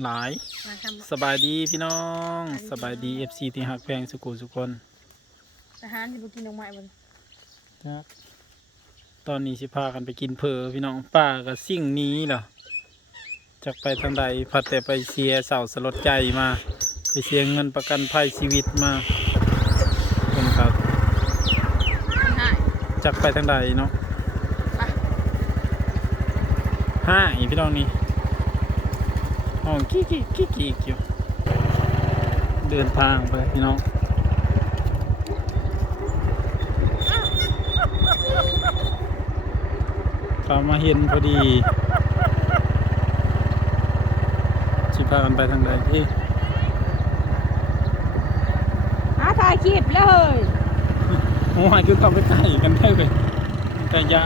หลาย มาทำ สบายดีพี่น้องสบายดีเอฟซีที่หักแพงสุกุสุคนอาหารที่บุกินลงมาบนครับตอนนี้สิพากันไปกินเพอพี่น้องป้าก็สิ่งหนี้เหรอจากไปทางใดพัดแต่ไปเสียเสาสลดใจมา ไปเสียเงินประกันภัยชีวิตมาคนครับใช่จากไปทางใดเนาะไปห้าอีพี่น้องนี่ ห้องกี้กี้กี้กี้อยู่เดินทางไปพี่น้องเขามาเห็นพอดีสิพากันไปทางใดที่หาถ่ายคลิปเลยโอ้ยคือเขาไปไก่กันได้เลยแต่ยา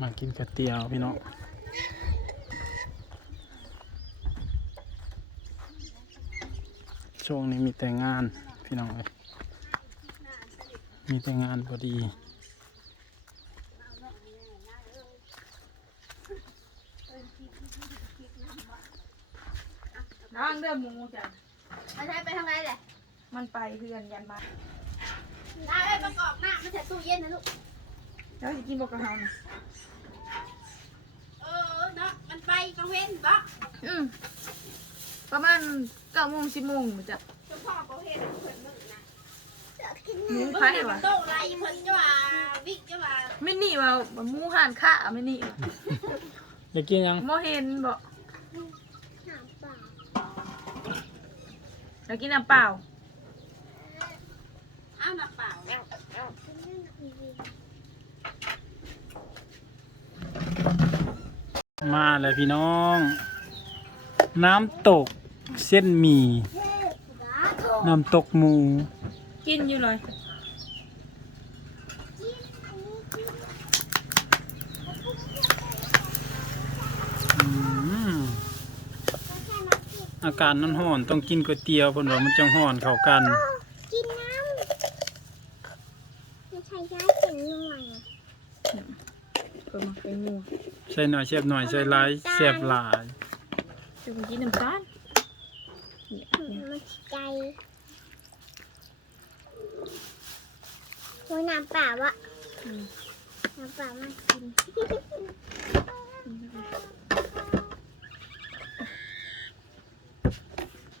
มากินก๋วย เตี๋ยวพี่น้องช่วงนี้มีแต่งานพี่น้องเลยมีแต่งานพอดี น้องเริ่มมูจ้ะมันใช้ไปทางไหนแหละมันไปเพื่อนยันมาเอาไปประกอบหน้าไม่ใช่ตู้เย็นนะลูก แล้วจะกินบอกกับเฮานะ เออเนาะ มัน ไปกลางเว้นปะอืมประมาณเก้าโมงสิบโมงจ้ะเจ้าพ่อเขาเห็นเพิ่นมึงนะหมูเพิ่ไผ่นน่ะมัวะนโตไรเพิ่นจะว่าวิ่งจะว่าไม่นี่ว่าหมูห่านข้าไม่นี่อยากกินยังโมเห็นบอกอยากกินน้ำเปล่า อ้าวน้ำเปล่า มาเลยพี่น้อง น้ำตกเส้นหมี่น้ำตกหมู กินอยู่เลยอืมอาการนั้นห่อนต้องกินก๋วยเตี๋ยวเพนว่ามันจังห่อนเข้ากัน กินน้ำไม่ใช่ย้ายเสียงหน่อย เพิ่มมาเป็นงูใส่หน่อยเสียบหน่อยใส่หลายเสียบหลายจะไปกินน้ำตาลเนี่ยเนี่ยมันใจโอ้ยน้ำเปล่าวะอืมน้ำเปล่ามากิน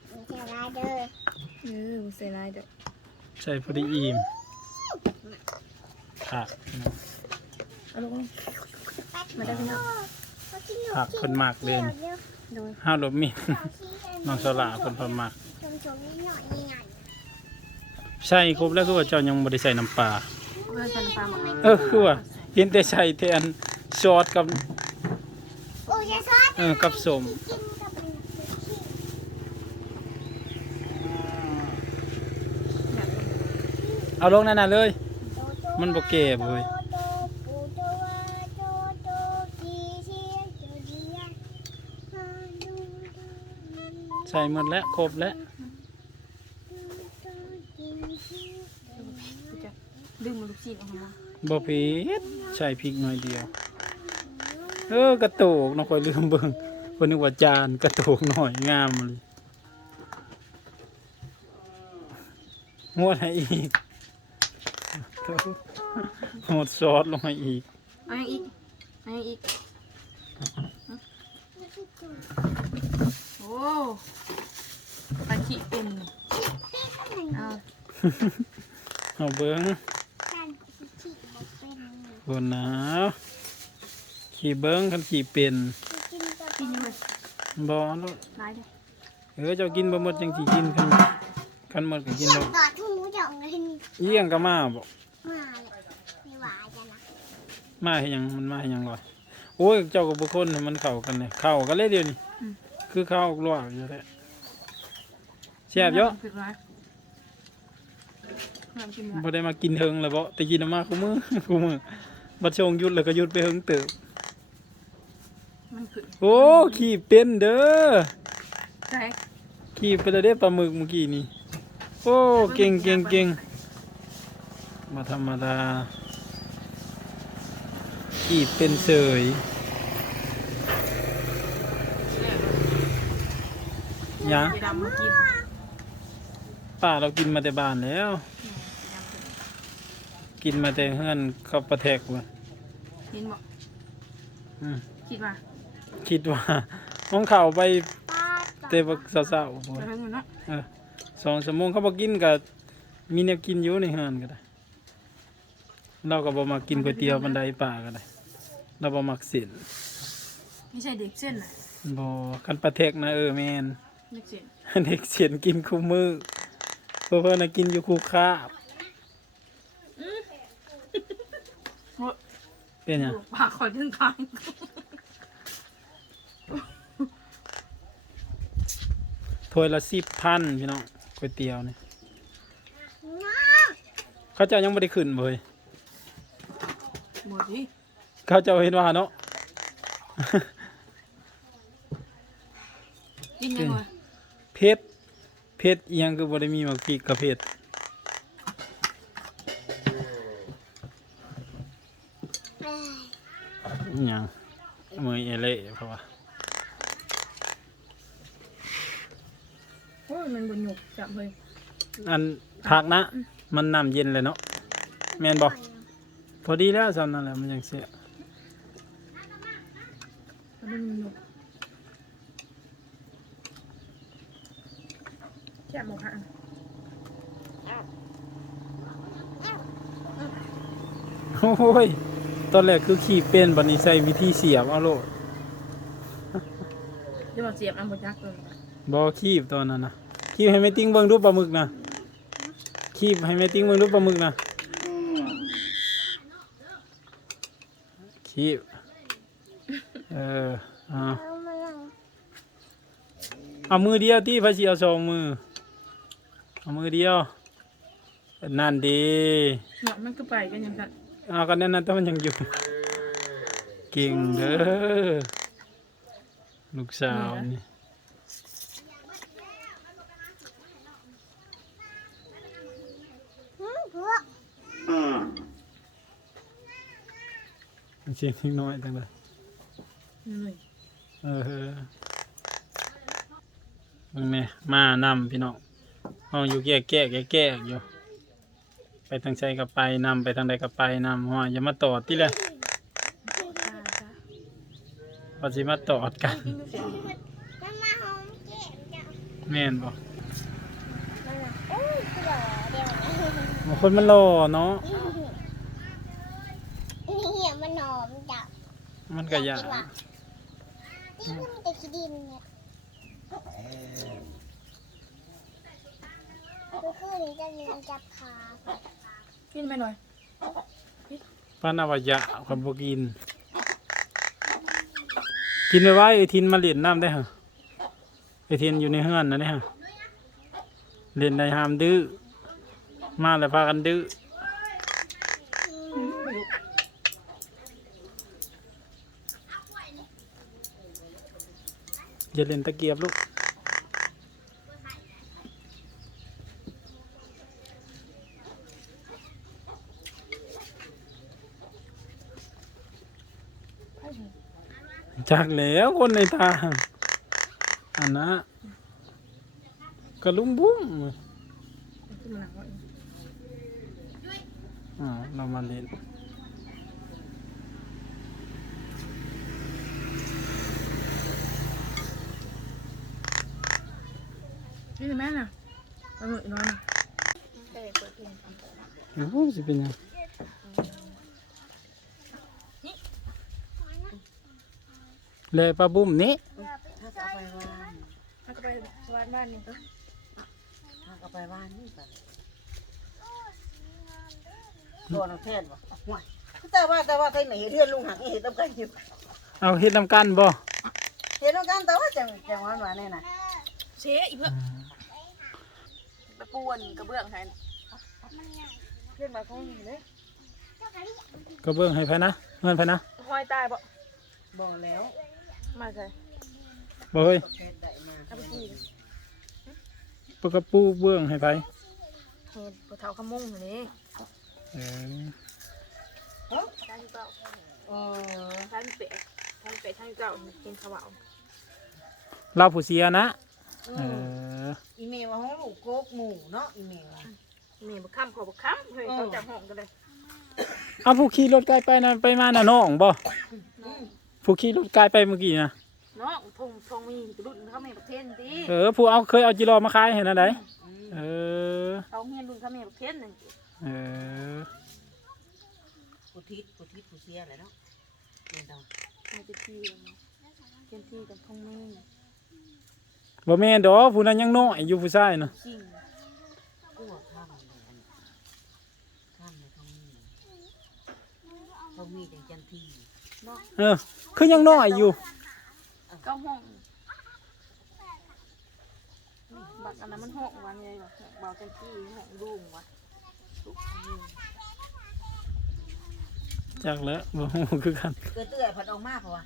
ไม่ใช่ร้ายเด้อเออบ่ใส่ลายเด้อใส่พอดีอิ่มผักเอาลง มาได้พี่น้องผักเพิ่นมากเลยโดยห้าวลบมิดน้องสลาเพิ่นเพิ่นมักชมชมนิดหน่อยนี่ไงใช่ครบแล้วคือว่าเจ้ายังบ่ได้ใส่น้ำปลาเพื่อนใส่น้ำปลาหมดเออคือว่าเห็นแต่ใส่แทนซอสกับโอ้ยอย่าซอสเออกับสมกินกับมันเอาลงนั่นน่ะเลย มันบ่เก็บเว้ย ส่หมดแล้วครบแล้วจะดึงมันลูกชิ้นออกมาบ่เผ็ดใส่พริกหน่อยเดียว เออกระโตกน้องคอยลืมเบิ่งเพิ่นนึกว่าจานกระโตกหน่อยงามเลยงวดให้อีกหมดซอสลงมาอีกเอายังอีกเอายังอีกโอ้ปลา ขี้เป็นเอาเอาเบิ้งบนหนาวขี่เบิ้งคันขี่เป็นกินยังไงบอลลายเด้อเออเจ้ากินบ่หมดจังสิกินคันคันหมดก็กินเสียบ่งต่อทุ่งจะเอาเงินเยี่ยงก็มาบ่มาไม่หวานจะนะมาให้หยังมันมาให้หยังก่อนโอ้ยเจ้ากับบุคคลน่ะมันเข้ากันเลยเข้ากันเลยเดียวนี่คือเข้าลวกอยู่แท้แซ่บเยอะฝึกร้อยน้ำกินหมดบ่ได้มากินเฮิงแล้วบ่แต่กินเอามาคุมือคุมือบัดชงหยุดแล้วก็หยุดไปเฮิงเติบมันขึ้นโอ้ขี่เป็นเด้อใช่ขี่ไปแล้วเด้ปลาหมึกเมื่อกี้นี่โอ้เก่งเก่งเก่งมาธรรมดากีบเป็นเสยหยังไปดำมากินป้าเรากินมาแต่บ้านแล้ว กินมาแต่เฮือนเขาประแทกว่ะเห็นบอกอืมคิดว่าคิดว่าห้องเข่าไปป้าเตะบักเศร้าๆไปพุ่นทางนู้นเนาะเออสองชั่วโมงเขาบอกกินกับมีแนวกินอยู่ในเฮือนก็ได้ เราก็บ่มากินก๋วยเตี๋ยวบันไดป่าก็ได้ เราบ่มักสินไม่ใช่เด็กเส้นน่ะบ่คันประเทกนะเออแม่นเด็กเส้น เด็กเสียนกินคู่มือ เพื่อนๆน่ะกินอยู่คู่คาบโอ้เป็นหยังปากคอยถึงทางถ้วยละ10,000พี่น้องก๋วยเตี๋ยวนี่น้าเขาเจ้ายังบ่ได้ขึ้นบ่เฮ้ยหมดดิเขาเจ้าเห็นว่าเนาะกินยังไงเพชร เพชรอีหยังคือบ่ได้มีหมักพริกกับเพชรเอ้ยอีหยังมือเอเล่เพราะว่าโอ้ยมันบนหยกจับเลยอันผักนะ มันน้ำเย็นเลยเนาะแม่นบ่พอดีแล้วสำนั้นแหละมันยังเสียมันเป็นหยก แค่หมกฮะโอ้ย ตอนแรกคือขี่เป็นบัดนี้ใส่วิธีเสียบเอาโลดเดี๋ยวเราเสียบน้ำบดยักษ์เลยบ่คีบตอนนั้นนะคีบให้แม่ติ้งเบิ่งรูปปลาหมึกนะคีบให้แม่ติ้งเบิ่งรูปปลาหมึกนะคีบเออเอาเอามานั่งเอามือเดียวที่พระเสียวสองมือ เอามือเดียวนั่นดีเนาะมันก็ไปกันอย่างนั้นเอากันนั่นนะแต่มันยังอยู่เก่งเด้อลูกสาวนี่หืมพวกเสียงนิดน้อยจังเลยนี่เออมึงแม่มานำพี่น้อง เอาอยู่แก่แก่แก่แก่อยู่ ไปทางใดก็ไปนำไปทางใดก็ไปนำว่าอย่ามาตอดที่เลยจ้าจ้าพอสิมาตอดกันกินไม่เสร็จน้ำมาหอมเจ็บจังแม่นบ่นั่นน่ะโอ้ยเดี๋ยวเดี๋ยวนี้บางคนมันรอเนาะนี่เหี้ยมันหอมจังมันก็อยากนี่มันแต่ขี้ดินเนี่ยก็ คือนี่จะมีจับขากินไปหน่อยป้านาวายะคนบกิน กินไว้ไว้ไอทินมาเล่นน้ำได้เหรอไอทินอยู่ในเฮือนนะเนี่ยฮะเล่นในหามดื้อมาแล้วพากันดื้อไม่รู้อย่าเล่นตะเกียบลูก จากแล้วคนในทางอันนะกระลุมบุ้มขึ้นมาหนังไว้อ่าเรามาเล่นนี่แม่น่ะปลาหมึกน้อยน่ะเปิดเพลงโอ้โหสิเป็นยัง เลยปลาบุ้มนี้แล้วก็ไปวัดบ้านนี่เอากลับไปบ้านนี่ไปตัวน้ำแทย์บ่ห่วยแต่ว่าแต่ว่าใครไหนเห็นเรื่องลุงหักนี่เห็นต้องกันอยู่เอาเฮ็ดนำกันบ่เห็นต้องกันแต่ว่าจังจังหวานหวานนี่น่ะเสียอีเพื่อไปปูนกระเบื้องให้เรื่องมาของเลยก็เบิ่งให้ไผนะเงินไผนะห้อยตายบ่บอกแล้ว มาใส่บ่เฮ้ยแพทย์ได้มาเอาไปปูปกกระปูเบิ่งให้ไผเห็ดปลาเท้าขมุ้งอันนี้เออท่านเก่าเออท่านเป็ดท่านเป็ดท่านเก่าเห็นเขาว่าเราผู้เสียนะอืเอมออีเมลว่าห้องลูกโกกหมูเนาะอีเมลว่าแม่บักค่ำขอบักค่ำเฮ้ยเขาจับห้องกันเลยเอาผู้ขี่รถไกลไปนะไปมาน่ะน้องบ่อืม ผู้ขี่รถไกลไปเมื่อกี้นะเนาะทงทงมีรุ่นเขาแม่บักเทนดีเออผู้เอาเคยเอาจิรอมาขายเห็นอะไรอืมเออเขาเฮียนรุ่นเขาแม่บักเทนนั่นเออผู้ทิศผู้ทิศผู้เสียอะไรเนาะเดินดองมันจะที่เนาะเทนที่กับทงมีบ่แม่นดอกผู้นั้นยังน้อยอยู่ผู้ชายน่ะจริงกู้ข้ามเลยอันข้ามเลยท้องมีท้องมีจังจันทีเออ คือยังน้อยอยู่เก้าห้องบักอันนั้นมันห้องวันไงวะเบาจันที่ห้องรุ่งวะลูกนี่จักแล้วบ่ฮู้คือกันเกิดเตื้อยผัดออกมาเพราะว่า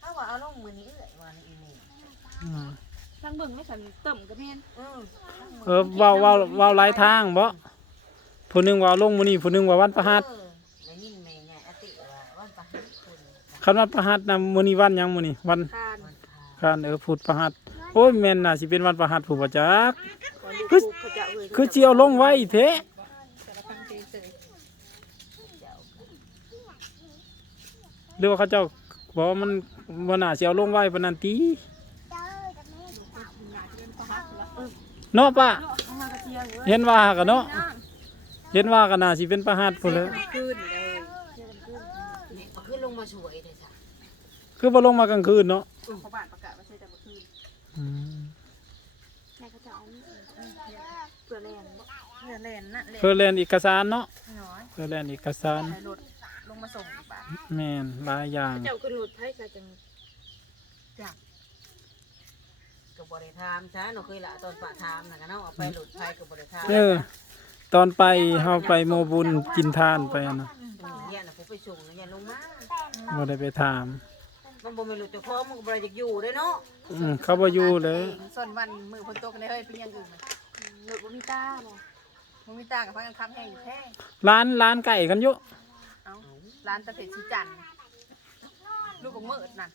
ถ้าว่าเอาลงมือนี้เอ้ยว่าในอีเมลอืมทั้งเบิ่งไม่ขันต่ำกับแม่นอืมเออเว้าเว้าเว้าหลายทางบ่ผู้หนึงว่าลงมื้อนี้ผู้หนึงว่าวันประหัส เออได้ยินแม่ใหญ่อติว่าวันประหัสคุณ คันวันประหัสนะมื้อนี้วันหยังมื้อนี้วันคานวันพาคันเออพุธประหัสโอ้ยแม่นน่ะสิเป็นวันประหัสผู้บ่จัก ก่อนลูกคือลูกเขาจะเอ่ยคือสิเอาลงไว้แท้แต่ละพังเฉยเจ้าหรือว่าเขาเจ้าบอกว่ามันบ่น่าสิเอาลงไว้ปานนั้นติเจ้าจะไม่เนาะป้าๆเนาะเอามากระเทียมเลยเห็นว่ากันเนาะเห็นว่าก็น่าสิเป็นประหัสพุ่นแหล้ว คืนเลยเที่ยวกันคืนเนี่ยมาขึ้นลงมาช่วยเลยจ้ะ คือบ่ลงมากลางคืนเนาะเขาบ้านประกาศว่าใช่แต่บ่คืนอืมแม่เขาจะเอานี่เออเพื่อแลนบ่เพื่อแลนน่ะแลนเพื่อแลนเอกสารเนาะน้อยเพื่อแลนเอกสารใส่รถลงมาส่งอีกบ้านแม่นหลายอย่าง เจ้าขึ้นรถไทยก็จังกับบริธามช้าหนูเคยละตอนปะทามนะกันเนาะเอาไปหลุดไฟกับบริธามเออ ตอนไปเฮาไปโมบุญกินทานไปอะนะเนี่ยนะผมไปส่งนะอย่าลงมาบ่ได้ไปถาม มันบ่แม่นหลุดเจ้าของมันก็บ่ได้อยากอยู่เด้เนาะอืมเขาบ่อยู่เลยส่วนวันมือพนตกในเฮ้ยเป็นอยังอื่นไหมรถบ่มีตาบ่มึงมีตากับพักกันคำแห้งอยู่แท้ร้านร้านไก่กันอยู่เอาร้านตะเพ็ดชิจันทร์ลูกของมืดนั่น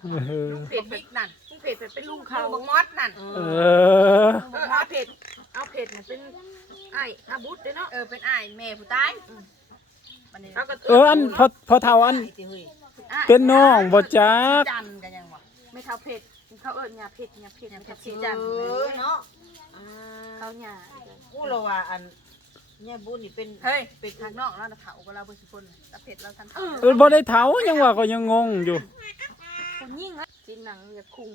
เออเผ็ดบิ๊กนั่นลุงเผ็ดเป็นลุงลูเขากของมอสนั่นเออเออเอาเผ็ดเอาเผ็ดน่ะเป็นไอ้อาบุตรเด้เนาะเออเป็นอ้ายแม่ผู้ตายมันนี่เอาก็เอออันพอพอเท่าอัน ไอ้ที่เฮ้ยอ้าย เป็นน้องบ่จักจันทร์กันยังวะไม่เท่าเผ็ดเขาเอิ้นหญ้าเผ็ดหญ้าเผ็ดหญ้าเผ็ดชิสีจัจันนททร์เออเนาะอ่าเขาหญ้ากูเราว่าอันเนี่ยบุญนี่เป็นเฮ้ยเป็นทางนอกแล้วนะเผาก็เราเบอร์สิคนตะเพ็ดเราทันเผาเออบ่ได้เฒ่ายังว่าก็ยังงงอยู่คนยิ่งนะกินหนังอย่าคุง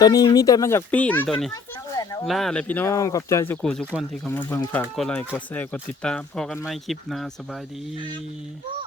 ตัวนี้มีแต่มันอยากปีนตัวนี้ต้องเอื่อนนะลาเลยพี่น้องขอบใจสุกุทุกคนที่เข้ามาเบิ่งฝากกดไลค์กดแชร์กดติดตามพอกันใหม่คลิปหน้าสบายดีโอ้